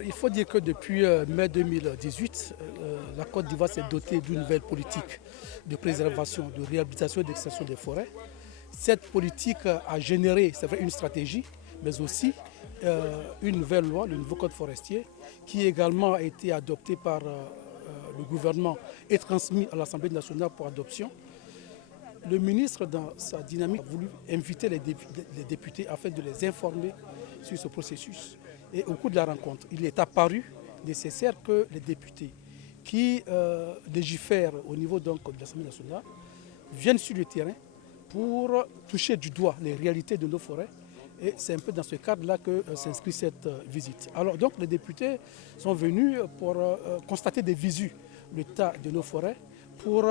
Alors, il faut dire que depuis mai 2018, la Côte d'Ivoire s'est dotée d'une nouvelle politique de préservation, de réhabilitation et d'extension des forêts. Cette politique a généré, c'est vrai, une stratégie, mais aussi une nouvelle loi, le nouveau code forestier, qui également a été adopté par le gouvernement et transmis à l'Assemblée nationale pour adoption. Le ministre, dans sa dynamique, a voulu inviter les députés afin de les informer sur ce processus. Et au cours de la rencontre, il est apparu nécessaire que les députés qui légifèrent au niveau donc, de l'Assemblée nationale viennent sur le terrain pour toucher du doigt les réalités de nos forêts. Et c'est un peu dans ce cadre-là que s'inscrit cette visite. Alors donc les députés sont venus pour constater des visus l'état de nos forêts, pour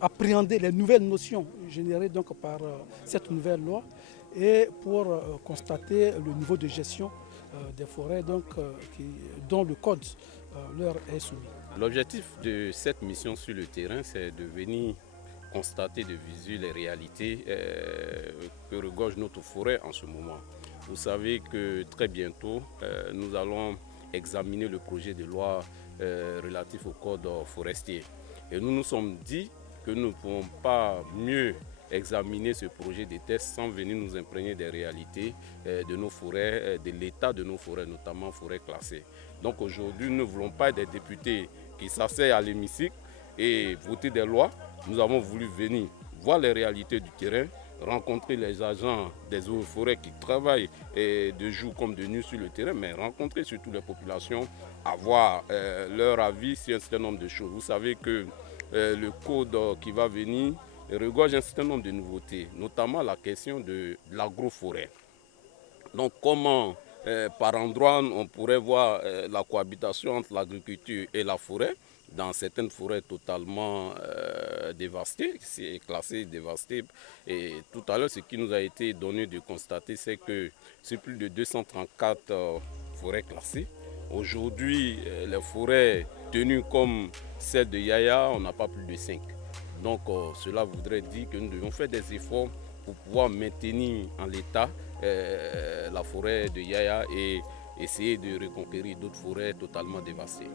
appréhender les nouvelles notions générées donc par cette nouvelle loi et pour constater le niveau de gestion des forêts donc, dont le code leur est soumis. L'objectif de cette mission sur le terrain, c'est de venir constater de visu les réalités que regorge notre forêt en ce moment. Vous savez que très bientôt, nous allons examiner le projet de loi relatif au code forestier. Et nous nous sommes dit que nous ne pouvons pas mieux examiner ce projet de texte sans venir nous imprégner des réalités de nos forêts, de l'état de nos forêts, notamment forêts classées. Donc aujourd'hui, nous ne voulons pas être des députés qui s'asseyent à l'hémicycle et voter des lois. Nous avons voulu venir voir les réalités du terrain, rencontrer les agents des eaux et forêts qui travaillent de jour comme de nuit sur le terrain, mais rencontrer surtout les populations, avoir leur avis sur un certain nombre de choses. Vous savez que le code qui va venir regorge un certain nombre de nouveautés, notamment la question de l'agroforêt. Donc comment par endroits on pourrait voir la cohabitation entre l'agriculture et la forêt, dans certaines forêts totalement dévastées, c'est classé dévasté. Et tout à l'heure, ce qui nous a été donné de constater, c'est que c'est plus de 234 forêts classées. Aujourd'hui, les forêts tenues comme celle de Yaya, on n'a pas plus de 5. Donc cela voudrait dire que nous devons faire des efforts pour pouvoir maintenir en l'état la forêt de Yaya et essayer de reconquérir d'autres forêts totalement dévastées.